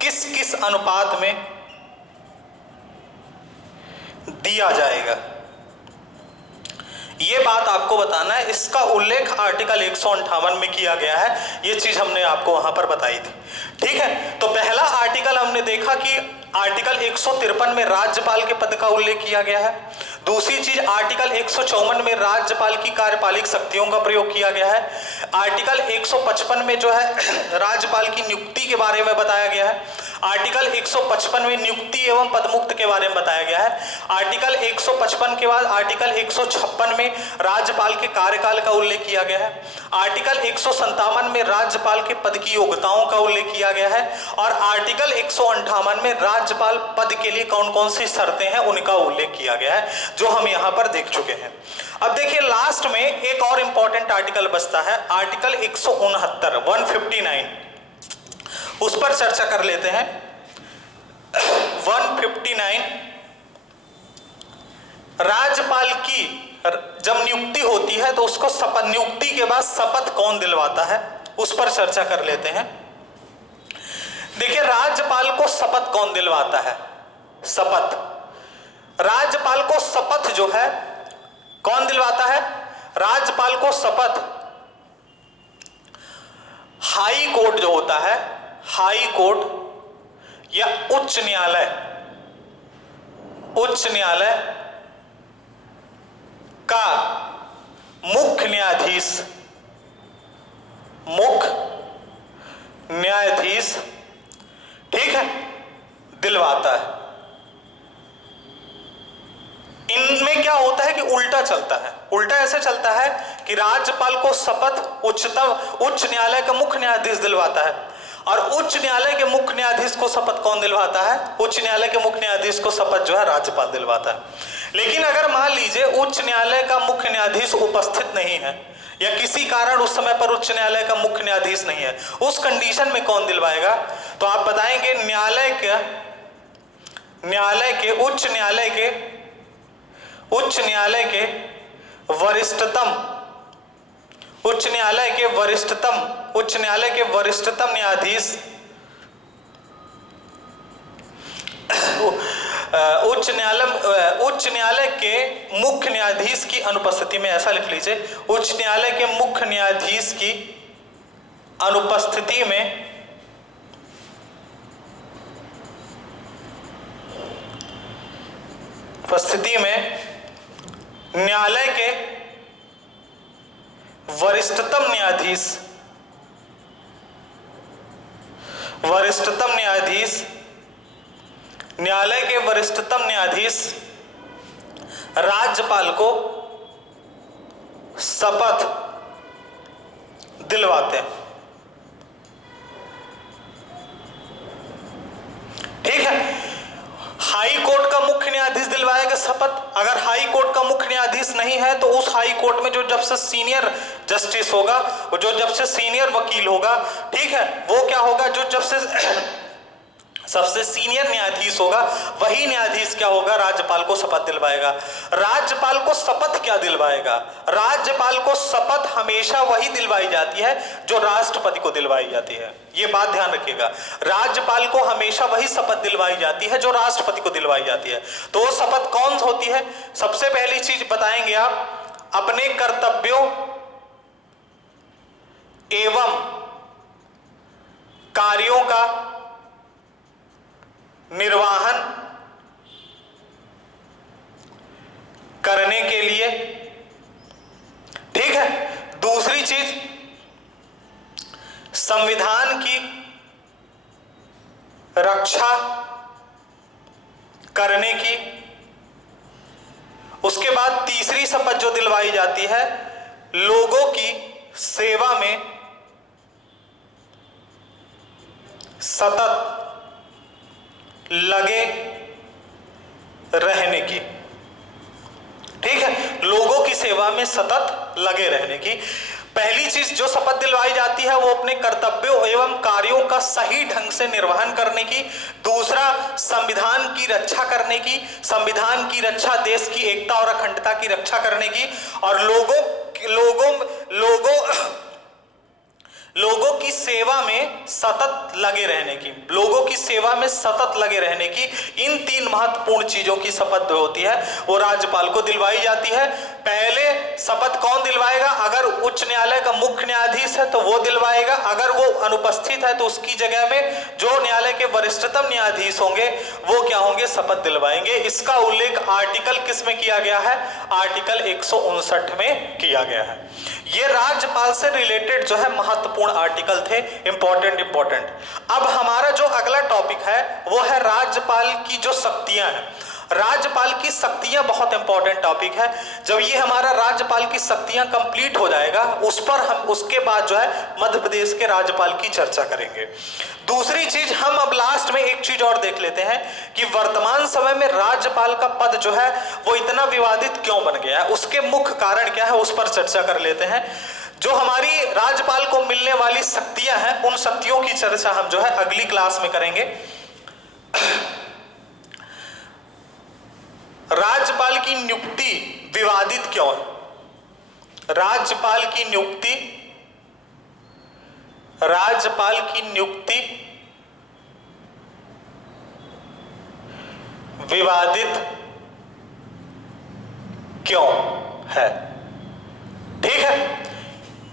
किस किस अनुपात में दिया जाएगा। यह बात आपको बताना है। इसका उल्लेख आर्टिकल 158 में किया गया है। यह चीज हमने आपको वहां पर बताई थी। ठीक है, तो पहला आर्टिकल हमने देखा कि आर्टिकल 153 में राज्यपाल के पद का उल्लेख किया गया है। दूसरी चीज, आर्टिकल 154 में राज्यपाल की कार्यपालिक शक्तियों का प्रयोग किया गया है। आर्टिकल 155 में जो है राज्यपाल की नियुक्ति के बारे में बताया गया है। आर्टिकल 155 में नियुक्ति एवं पदमुक्त के बारे में बताया गया है। आर्टिकल 155 के बाद आर्टिकल 156 में राज्यपाल के कार्यकाल का उल्लेख किया गया है। आर्टिकल 157 में राज्यपाल के पद की योग्यताओं का उल्लेख किया गया है। और आर्टिकल 158 में राज्यपाल पद के लिए कौन कौन सी शर्तें हैं उनका उल्लेख किया गया है, जो हम यहां पर देख चुके हैं। अब देखिए लास्ट में एक और इंपॉर्टेंट आर्टिकल बचता है, आर्टिकल 159 उस पर चर्चा कर लेते हैं। 159, राज्यपाल की जब नियुक्ति होती है तो उसको शपथ, नियुक्ति के बाद शपथ कौन दिलवाता है उस पर चर्चा कर लेते हैं। देखिए राज्यपाल को शपथ कौन दिलवाता है? शपथ, राज्यपाल को शपथ जो है कौन दिलवाता है? राज्यपाल को शपथ हाई कोर्ट जो होता है, हाई कोर्ट या उच्च न्यायालय, उच्च न्यायालय का मुख्य न्यायाधीश, मुख्य न्यायाधीश, ठीक है, दिलवाता है। इनमें क्या होता है कि उल्टा चलता है। उल्टा ऐसे चलता है कि राज्यपाल को शपथ उच्च न्यायालय का मुख्य न्यायाधीश दिलवाता है, और उच्च न्यायालय के मुख्य न्यायाधीश को शपथ कौन दिलवाता है? उच्च न्यायालय के मुख्य न्यायाधीश को शपथ जो है राज्यपाल दिलवाता है। लेकिन अगर मान लीजिए उच्च न्यायालय का मुख्य न्यायाधीश उपस्थित नहीं है या किसी कारण उस समय पर उच्च न्यायालय का मुख्य न्यायाधीश नहीं है, उस कंडीशन में कौन दिलवाएगा? तो आप बताएंगे न्यायालय के उच्च न्यायालय के वरिष्ठतम न्यायाधीश, उच्च न्यायालय के मुख्य न्यायाधीश की अनुपस्थिति में, ऐसा लिख लीजिए, उच्च न्यायालय के मुख्य न्यायाधीश की अनुपस्थिति में न्यायालय के वरिष्ठतम न्यायाधीश राज्यपाल को शपथ दिलवाते हैं। ठीक है, हाई कोर्ट का मुख्य न्यायाधीश दिलवाएगा शपथ। अगर हाई कोर्ट का मुख्य न्यायाधीश नहीं है तो उस हाई कोर्ट में जो जब से सीनियर जस्टिस होगा, जो जब से सीनियर वकील होगा, ठीक है, वो क्या होगा, जो जब से सबसे सीनियर न्यायाधीश होगा, वही न्यायाधीश क्या होगा, राज्यपाल को शपथ दिलवाएगा। राज्यपाल को शपथ क्या दिलवाएगा? राज्यपाल को शपथ हमेशा वही दिलवाई जाती है जो राष्ट्रपति को दिलवाई जाती है। ये बात ध्यान रखिएगा, राज्यपाल को हमेशा वही शपथ दिलवाई जाती है जो राष्ट्रपति को दिलवाई जाती है। तो वो शपथ कौन होती है? सबसे पहली चीज बताएंगे आप, अपने कर्तव्यों एवं कार्यों का निर्वहन करने के लिए, ठीक है। दूसरी चीज, संविधान की रक्षा करने की। उसके बाद तीसरी शपथ जो दिलवाई जाती है, लोगों की सेवा में सतत लगे रहने की, ठीक है, लोगों की सेवा में सतत लगे रहने की। पहली चीज जो शपथ दिलवाई जाती है वो अपने कर्तव्यों एवं कार्यों का सही ढंग से निर्वहन करने की। दूसरा, संविधान की रक्षा करने की, संविधान की रक्षा, देश की एकता और अखंडता की रक्षा करने की, और लोगों की सेवा में सतत लगे रहने की, लोगों की सेवा में सतत लगे रहने की, इन 3 महत्वपूर्ण चीजों की शपथ जो होती है वो राज्यपाल को दिलवाई जाती है। पहले शपथ कौन दिलवाएगा? अगर उच्च न्यायालय का मुख्य न्यायाधीश है तो वो दिलवाएगा, अगर वो अनुपस्थित है तो उसकी जगह में जो न्यायालय के वरिष्ठतम न्यायाधीश होंगे वो क्या होंगे? शपथ दिलवाएंगे। इसका उल्लेख आर्टिकल किस में किया गया है? आर्टिकल 159 में किया गया है। ये राज्यपाल से रिलेटेड जो है महत्वपूर्ण आर्टिकल थे, इंपॉर्टेंट। अब हमारा जो अगला टॉपिक है वो है राज्यपाल की जो शक्तियां हैं। राज्यपाल की शक्तियां बहुत इंपॉर्टेंट टॉपिक है। जब ये हमारा राज्यपाल की शक्तियां कंप्लीट हो जाएगा उस पर हम उसके बाद जो है मध्य प्रदेश के राज्यपाल की चर्चा करेंगे। दूसरी चीज, हम अब लास्ट में एक चीज और देख लेते हैं कि वर्तमान समय में राज्यपाल का पद जो है वो इतना विवादित क्यों बन गया है, उसके मुख्य कारण क्या है, उस पर चर्चा कर लेते हैं। जो हमारी राज्यपाल को मिलने वाली शक्तियां हैं उन शक्तियों की चर्चा हम जो है अगली क्लास में करेंगे। राज्यपाल की नियुक्ति विवादित क्यों है? राज्यपाल की नियुक्ति विवादित क्यों है? ठीक है,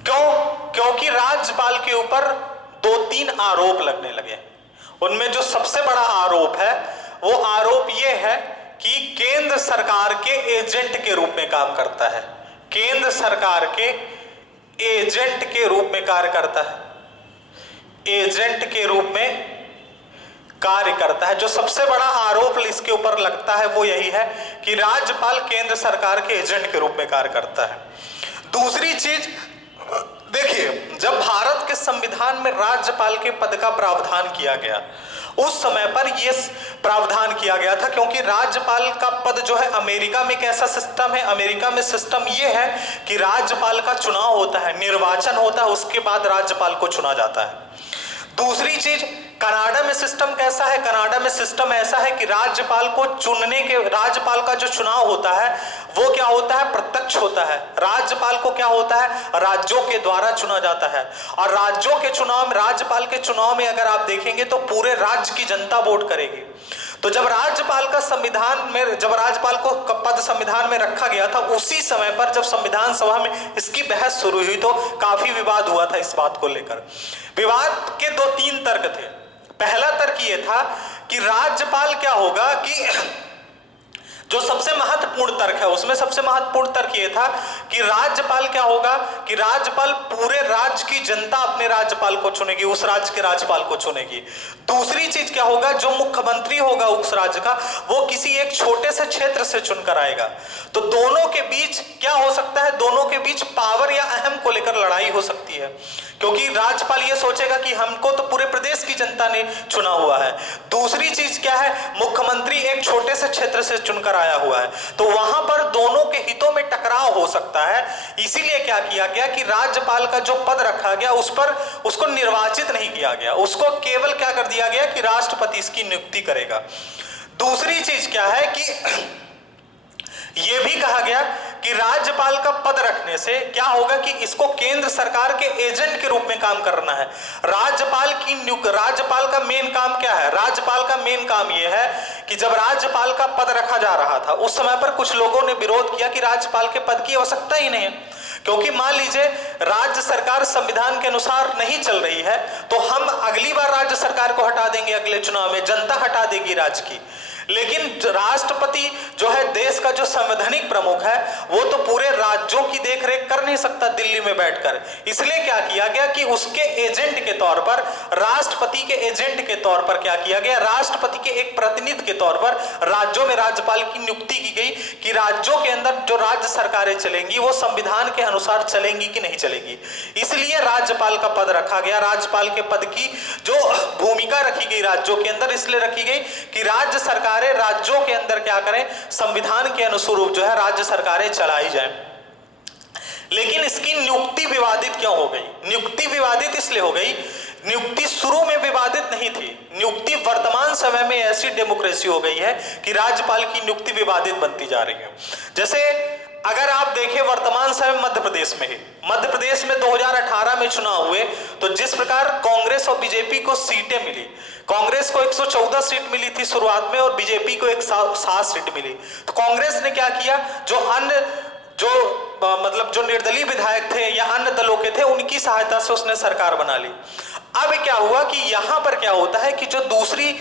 क्योंकि राज्यपाल के ऊपर 2-3 आरोप लगने लगे। उनमें जो सबसे बड़ा आरोप है वो आरोप ये है कि केंद्र सरकार के एजेंट के रूप में काम करता है। केंद्र सरकार के एजेंट के रूप में कार्य करता है, एजेंट के रूप में कार्य करता है। जो सबसे बड़ा आरोप इसके ऊपर लगता है वो यही है कि राज्यपाल केंद्र सरकार के एजेंट के रूप में कार्य करता है। दूसरी चीज देखिए, जब भारत के संविधान में राज्यपाल के पद का प्रावधान किया गया उस समय पर यह प्रावधान किया गया था क्योंकि राज्यपाल का पद जो है, अमेरिका में कैसा सिस्टम है? अमेरिका में सिस्टम यह है कि राज्यपाल का चुनाव होता है, निर्वाचन होता है, उसके बाद राज्यपाल को चुना जाता है। दूसरी चीज, कनाडा में सिस्टम कैसा है? कनाडा में सिस्टम ऐसा है कि राज्यपाल को चुनने के, राज्यपाल का जो चुनाव होता है वो क्या होता है? प्रत्यक्ष होता है। राज्यपाल को क्या होता है? राज्यों के द्वारा चुना जाता है। और राज्यों के चुनाव में, राज्यपाल के चुनाव में अगर आप देखेंगे तो पूरे राज्य की जनता वोट करेगी। तो जब राज्यपाल को पद संविधान में रखा गया था उसी समय पर जब संविधान सभा में इसकी बहस शुरू हुई तो काफी विवाद हुआ था इस बात को लेकर। विवाद के 2-3 तर्क थे। पहला तर्क ये था कि राज्यपाल क्या होगा कि जो सबसे महत्वपूर्ण तर्क है उसमें सबसे महत्वपूर्ण तर्क ये था कि राज्यपाल क्या होगा कि राज्यपाल पूरे राज्य की जनता अपने राज्यपाल को चुनेगी, उस राज्य के राज्यपाल को चुनेगी। दूसरी चीज क्या होगा, जो मुख्यमंत्री होगा उस राज्य का वो किसी एक छोटे से क्षेत्र से चुनकर आएगा। तो दोनों के बीच क्या हो सकता है? दोनों के बीच पावर या अहम को लेकर लड़ाई हो सकती है क्योंकि राज्यपाल ये सोचेगा कि हमको तो पूरे प्रदेश की जनता ने चुना हुआ है। दूसरी चीज क्या है, मुख्यमंत्री एक छोटे से क्षेत्र से चुनकर आया हुआ है, तो वहां पर दोनों के हितों में टकराव हो सकता है। इसीलिए क्या किया गया कि राज्यपाल का जो पद रखा गया उस पर उसको निर्वाचित नहीं किया गया, उसको केवल क्या कर दिया गया कि राष्ट्रपति इसकी नियुक्ति करेगा। दूसरी चीज क्या है कि यह भी कहा गया कि राज्यपाल का पद रखने से क्या होगा कि इसको केंद्र सरकार के एजेंट के रूप में काम करना है। राज्यपाल का मेन काम क्या है? राज्यपाल का मेन काम यह है कि जब राज्यपाल का पद रखा जा रहा था उस समय पर कुछ लोगों ने विरोध किया कि राज्यपाल के पद की आवश्यकता ही नहीं है, क्योंकि मान लीजिए राज्य सरकार संविधान के अनुसार नहीं चल रही है तो हम अगली बार राज्य सरकार को हटा देंगे, अगले चुनाव में जनता हटा देगी राज्य की। लेकिन राष्ट्रपति जो है देश का जो संवैधानिक प्रमुख है वो तो पूरे राज्यों की देखरेख कर नहीं सकता दिल्ली में बैठकर। इसलिए क्या किया गया कि उसके एजेंट के तौर पर, राष्ट्रपति के एजेंट के तौर पर क्या किया गया, राष्ट्रपति के एक प्रतिनिधि के तौर पर राज्यों में राज्यपाल की नियुक्ति की गई कि राज्यों के अंदर जो राज्य सरकारें चलेंगी वो संविधान के अनुसार चलेंगी कि नहीं चलेगी। इसलिए राज्यपाल का पद रखा गया। राज्यपाल के पद की जो भूमिका रखी गई राज्यों के अंदर इसलिए रखी गई कि राज्य सरकारें राज्यों के अंदर क्या करें, संविधान के अनुरूप जो है राज्य सरकारें चलाई जाएं। लेकिन इसकी नियुक्ति विवादित क्यों हो गई? नियुक्ति विवादित इसलिए हो गई, नियुक्ति शुरू में विवादित नहीं थी। नियुक्ति वर्तमान समय में ऐसी डेमोक्रेसी हो गई है कि राज्यपाल की नियुक्ति विवादित बनती जा रही है। जैसे अगर आप देखें वर्तमान समय मध्य प्रदेश में ही, मध्य प्रदेश में 2018 में चुनाव हुए तो जिस प्रकार कांग्रेस और बीजेपी को सीटें मिली, कांग्रेस को 114 सीट मिली थी शुरुआत में और बीजेपी को 107 सीट मिली। तो कांग्रेस ने क्या किया, जो निर्दलीय विधायक थे या अन्य दलों के थे उनकी सहायता से उसने सरकार बना ली। अब क्या हुआ कि यहां पर क्या होता है कि जो दूसरी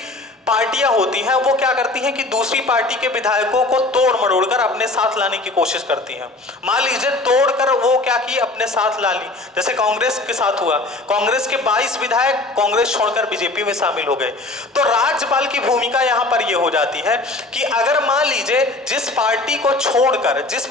पार्टियां होती हैं वो क्या करती हैं कि दूसरी पार्टी के विधायकों को तोड़ मरोड़कर अपने साथ लाने की कोशिश करती हैं। मान लीजिए तोड़कर वो क्या की, अपने साथ ला ली, जैसे कांग्रेस के साथ हुआ। कांग्रेस के 22 विधायक कांग्रेस छोड़कर बीजेपी में शामिल हो गए। तो राज्यपाल की भूमिका यहां पर यह हो जाती है कि अगर मान लीजिए जिस पार्टी को छोड़कर, जिस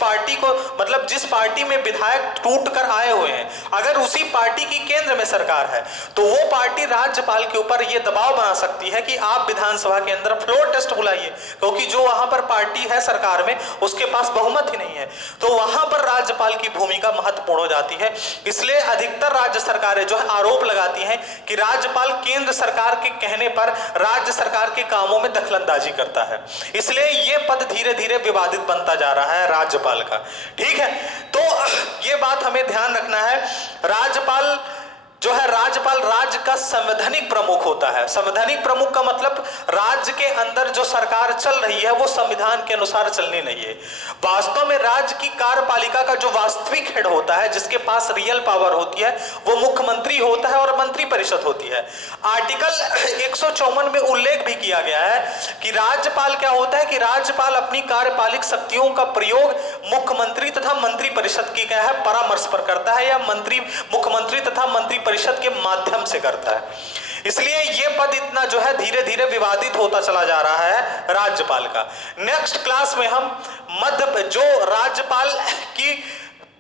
पार्टी में विधायक टूट कर आए हुए हैं, अगर उसी पार्टी की केंद्र में सरकार है तो वो पार्टी राज्यपाल के ऊपर यह दबाव बना सकती है कि आप विधानसभा के अंदर फ्लोर टेस्ट बुलाइए, क्योंकि जो वहां पर पार्टी है सरकार में उसके पास बहुमत ही नहीं है। तो वहां पर राज्यपाल की भूमिका महत्वपूर्ण हो जाती है। इसलिए अधिकतर राज्य सरकारें जो है आरोप लगाती हैं कि राज्यपाल केंद्र सरकार के कहने पर राज्य सरकार के कामों में दखलंदाजी करता है। इसलिए यह पद धीरे धीरे विवादित बनता जा रहा है राज्यपाल का। ठीक है, तो यह बात हमें ध्यान रखना है। राज्यपाल राज्य का संवैधानिक प्रमुख होता है। संवैधानिक प्रमुख का मतलब राज्य के अंदर जो सरकार चल रही है वो संविधान के अनुसार चलनी नहीं है। वास्तव में राज्य की कार्यपालिका का जो वास्तविक हेड होता है, जिसके पास रियल पावर होती है, वो मुख्यमंत्री होता है और मंत्री परिषद होती है। आर्टिकल 154 में उल्लेख भी किया गया है कि राज्यपाल क्या होता है कि राज्यपाल अपनी कार्यपालिक शक्तियों का प्रयोग मुख्यमंत्री तथा मंत्री परिषद की क्या है परामर्श पर करता है, या मुख्यमंत्री तथा मंत्री परिषद के माध्यम से करता है। इसलिए यह पद इतना जो है धीरे धीरे विवादित होता चला जा रहा है राज्यपाल का। नेक्स्ट क्लास में हम जो राज्यपाल की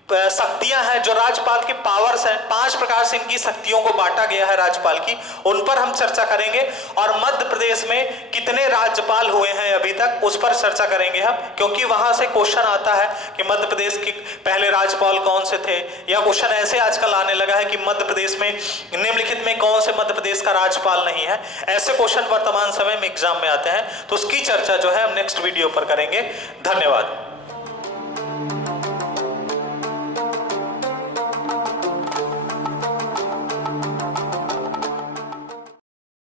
शक्तियां हैं, जो राज्यपाल की पावर्स हैं, 5 प्रकार से इनकी शक्तियों को बांटा गया है राज्यपाल की, उन पर हम चर्चा करेंगे। और मध्य प्रदेश में कितने राज्यपाल हुए हैं अभी तक, उस पर चर्चा करेंगे हम, क्योंकि वहां से क्वेश्चन आता है कि मध्य प्रदेश के पहले राज्यपाल कौन से थे, या क्वेश्चन ऐसे आजकल आने लगा है कि मध्य प्रदेश में निम्नलिखित में कौन से मध्य प्रदेश का राज्यपाल नहीं है। ऐसे क्वेश्चन वर्तमान समय में एग्जाम में आते हैं, तो उसकी चर्चा जो है हम नेक्स्ट वीडियो पर करेंगे। धन्यवाद।